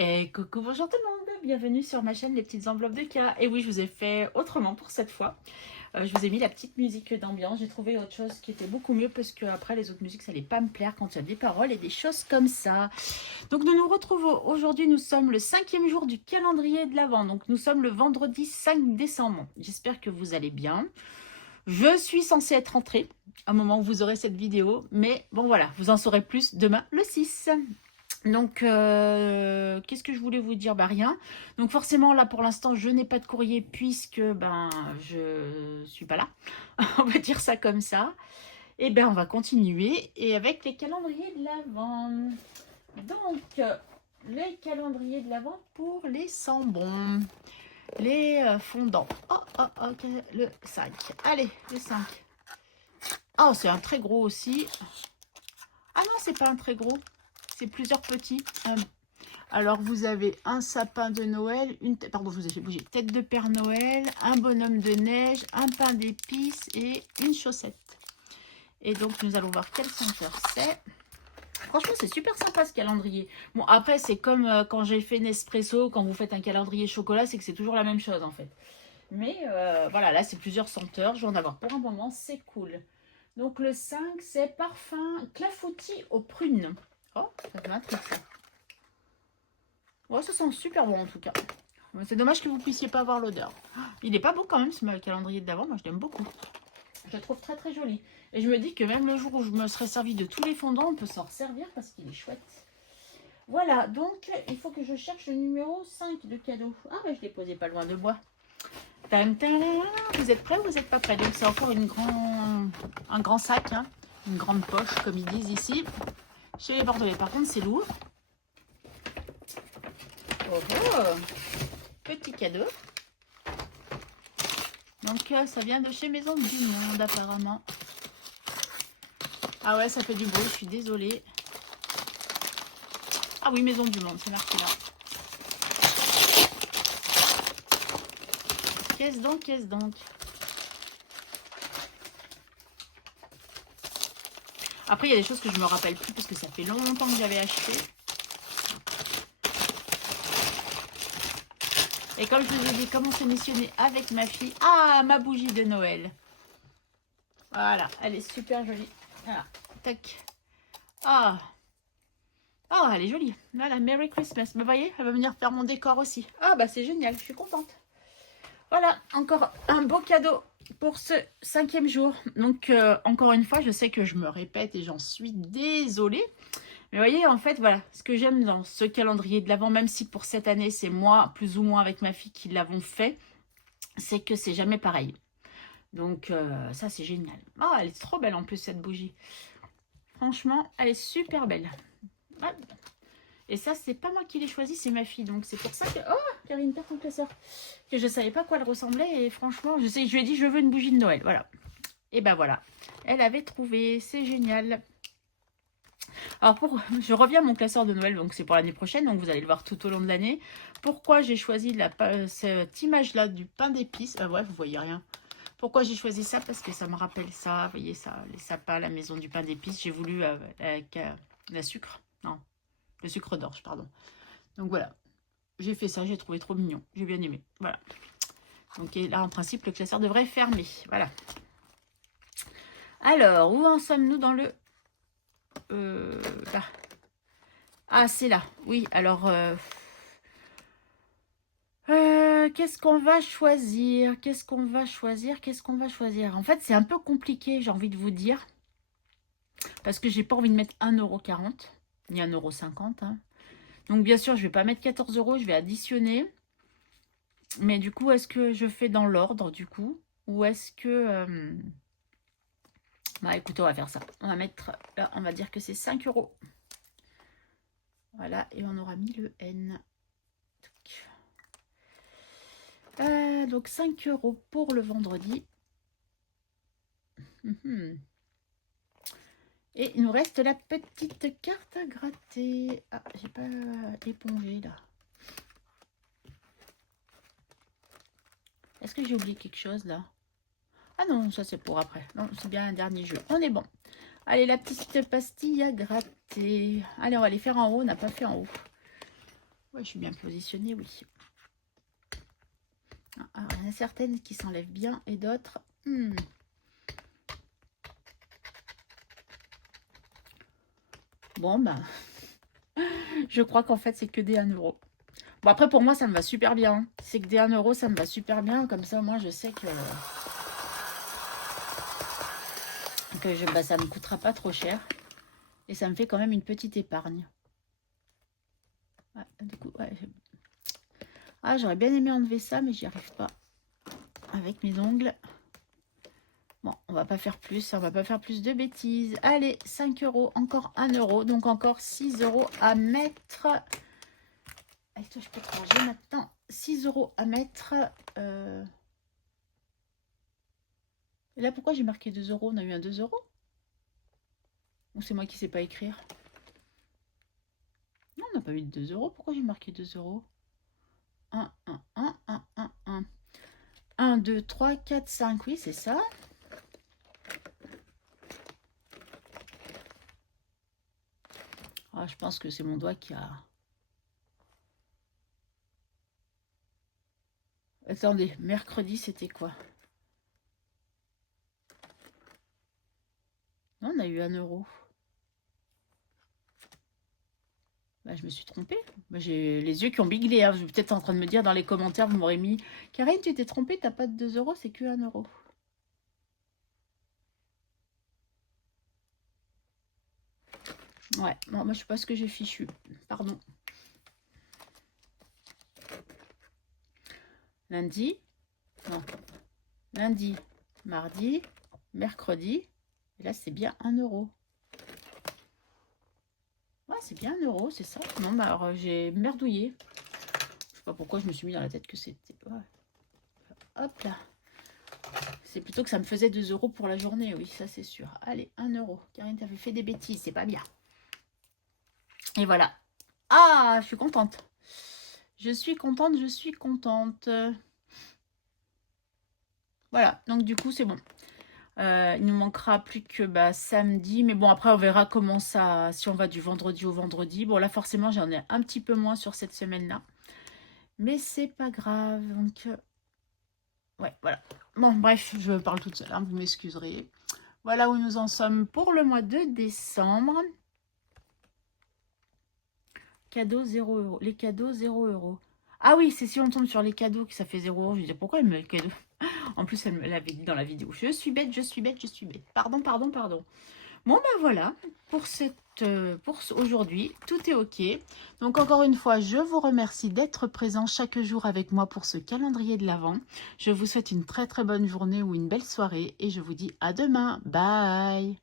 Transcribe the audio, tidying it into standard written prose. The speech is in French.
Et coucou, bonjour tout le monde, bienvenue sur ma chaîne Les Petites Enveloppes de K. Et oui, je vous ai fait autrement pour cette fois. Je vous ai mis la petite musique d'ambiance. J'ai trouvé autre chose qui était beaucoup mieux parce que après les autres musiques, ça n'allait pas me plaire quand il y a des paroles et des choses comme ça. Donc nous nous retrouvons aujourd'hui, nous sommes le 5e jour du calendrier de l'Avent. Donc nous sommes le vendredi 5 décembre. J'espère que vous allez bien. Je suis censée être rentrée au moment où vous aurez cette vidéo. Mais bon voilà, vous en saurez plus demain le 6. Donc, qu'est-ce que je voulais vous dire? Bah rien. Donc forcément, là, pour l'instant, je n'ai pas de courrier puisque, ben, je suis pas là. On va dire ça comme ça. Et ben, on va continuer. Et avec les calendriers de l'Avent. Donc, les calendriers de l'Avent pour les sambons. Les fondants. Le 5. Allez, le 5. Oh, c'est un très gros aussi. Ah non, c'est pas un très gros. C'est plusieurs petits. Alors, vous avez un sapin de Noël, pardon, je vous ai fait bouger, tête de Père Noël, un bonhomme de neige, un pain d'épices et une chaussette. Et donc, nous allons voir quelle senteur c'est. Franchement, c'est super sympa ce calendrier. Bon, après, c'est comme quand j'ai fait Nespresso, quand vous faites un calendrier chocolat, c'est que c'est toujours la même chose en fait. Mais voilà, là, c'est plusieurs senteurs. Je vais en avoir pour un moment, c'est cool. Donc, le 5, c'est parfum clafoutis aux prunes. Oh, ça fait un truc ça. Ouais, ça sent super bon en tout cas. C'est dommage que vous puissiez pas avoir l'odeur. Il est pas beau quand même ce calendrier d'avant, moi je l'aime beaucoup. Je le trouve très très joli. Et je me dis que même le jour où je me serais servi de tous les fondants, on peut s'en servir parce qu'il est chouette. Voilà, donc il faut que je cherche le numéro 5 de cadeau. Ah bah je l'ai posé pas loin de moi. Vous êtes prêts ou vous n'êtes pas prêts? Donc c'est encore un grand sac, hein, une grande poche comme ils disent ici. Chez les Bordelais par contre c'est lourd. Oh, oh. Petit cadeau. Donc ça vient de chez Maison du Monde apparemment. Ah ouais, ça fait du bruit, je suis désolée. Ah oui, Maison du Monde, c'est marqué là. Qu'est-ce donc, qu'est-ce donc? Après, il y a des choses que je me rappelle plus parce que ça fait longtemps que j'avais acheté. Et comme je vous ai dit, comment c'est missionné avec ma fille. Ah, ma bougie de Noël. Voilà, elle est super jolie. Voilà, tac. Ah, oh, elle est jolie. Voilà, Merry Christmas. Vous voyez, elle va venir faire mon décor aussi. Ah, bah c'est génial, je suis contente. Voilà, encore un beau cadeau pour ce 5e jour. Donc, encore une fois, je sais que je me répète et j'en suis désolée. Mais vous voyez, en fait, voilà, ce que j'aime dans ce calendrier de l'Avent, même si pour cette année, c'est moi, plus ou moins avec ma fille, qui l'avons fait, c'est que c'est jamais pareil. Donc, ça, c'est génial. Oh, elle est trop belle en plus, cette bougie. Franchement, elle est super belle. Ouais. Et ça, c'est pas moi qui l'ai choisi, c'est ma fille. Donc, c'est pour ça que... Oh, Karine, perd ton classeur. Que je savais pas à quoi elle ressemblait. Et franchement, je lui ai dit, je veux une bougie de Noël. Voilà. Et ben voilà. Elle avait trouvé. C'est génial. Alors, je reviens à mon classeur de Noël, donc c'est pour l'année prochaine, donc vous allez le voir tout au long de l'année. Pourquoi j'ai choisi cette image-là du pain d'épices? Ouais, vous voyez rien. Pourquoi j'ai choisi ça? Parce que ça me rappelle ça, vous voyez ça, les sapins, la maison du pain d'épices. J'ai voulu avec la sucre, non, le sucre d'orge, pardon. Donc voilà, j'ai fait ça, j'ai trouvé trop mignon, j'ai bien aimé, voilà. Donc là, en principe, le classeur devrait fermer, voilà. Alors, où en sommes-nous dans le... là. Ah, c'est là. Oui, alors... qu'est-ce qu'on va choisir? Qu'est-ce qu'on va choisir? Qu'est-ce qu'on va choisir? En fait, c'est un peu compliqué, j'ai envie de vous dire. Parce que j'ai pas envie de mettre 1,40 € ni 1,50 €. Hein. Donc, bien sûr, je vais pas mettre 14 €, je vais additionner. Mais du coup, est-ce que je fais dans l'ordre, du coup? Ou est-ce que... Bah, écoutez, on va faire ça. On va mettre... Là, on va dire que c'est 5 €. Voilà, et on aura mis le N. Donc 5 € pour le vendredi. Et il nous reste la petite carte à gratter. Ah, j'ai pas épongé là. Est-ce que j'ai oublié quelque chose là? Ah non, ça c'est pour après. Non, c'est bien un dernier jeu. On est bon. Allez, la petite pastille à gratter. Allez, on va les faire en haut. On n'a pas fait en haut. Où Ouais, je suis bien positionnée, oui. Alors, il y en a certaines qui s'enlèvent bien et d'autres... Bon, bah... je crois qu'en fait, c'est que des 1 euro. Bon, après, pour moi, ça me va super bien. C'est que des 1 euro, ça me va super bien. Comme ça, moi, je sais que bah, ça ne me coûtera pas trop cher. Et ça me fait quand même une petite épargne. Ouais, du coup, ouais. Ah, j'aurais bien aimé enlever ça, mais j'y arrive pas. Avec mes ongles. Bon, on va pas faire plus. On va pas faire plus de bêtises. Allez, 5 euros. Encore 1 euro. Donc, encore 6 euros à mettre. Avec toi, je peux te ranger maintenant. 6 euros à mettre. Et là, pourquoi j'ai marqué 2 euros? On a eu un 2 euros? Ou c'est moi qui ne sais pas écrire? Non, on n'a pas eu de 2 euros. Pourquoi j'ai marqué 2 euros? 1, 1, 1, 1, 1, 1. 1, 2, 3, 4, 5. Oui, c'est ça. Ah, je pense que c'est mon doigt qui a... Attendez, mercredi, c'était quoi? Non, on a eu 1 euro. Bah, je me suis trompée. Bah, j'ai les yeux qui ont biglé. Hein. Vous êtes peut-être en train de me dire dans les commentaires, vous m'aurez mis Karine, tu t'es trompée, t'as pas de 2 euros, c'est que 1 euro. Ouais, bon, moi je sais pas ce que j'ai fichu. Pardon. Lundi. Non. Lundi, mardi, mercredi. Et là, c'est bien 1 euro. Ouais, c'est bien 1 euro, c'est ça. Non, bah alors j'ai merdouillé. Je sais pas pourquoi je me suis mis dans la tête que c'était... Ouais. Hop là. C'est plutôt que ça me faisait 2 euros pour la journée, oui, ça c'est sûr. Allez, 1 euro. Karine, t'avais fait des bêtises, c'est pas bien. Et voilà. Ah, je suis contente. Je suis contente, je suis contente. Voilà, donc du coup, c'est bon. Il nous manquera plus que bah, samedi. Mais bon, après, on verra comment ça... Si on va du vendredi au vendredi. Bon, là, forcément, j'en ai un petit peu moins sur cette semaine-là. Mais c'est pas grave. Donc, ouais, voilà. Bon, bref, je parle toute seule. Hein, vous m'excuserez. Voilà où nous en sommes pour le mois de décembre. Cadeaux 0 euros. Les cadeaux 0 euros. Ah oui, c'est si on tombe sur les cadeaux que ça fait 0 euros. Je dis pourquoi elle me met le cadeau? En plus, elle me l'avait dit dans la vidéo. Je suis bête, je suis bête, je suis bête. Pardon, pardon, pardon. Bon, ben voilà, pour aujourd'hui, tout est OK. Donc, encore une fois, je vous remercie d'être présent chaque jour avec moi pour ce calendrier de l'Avent. Je vous souhaite une très, très bonne journée ou une belle soirée et je vous dis à demain. Bye!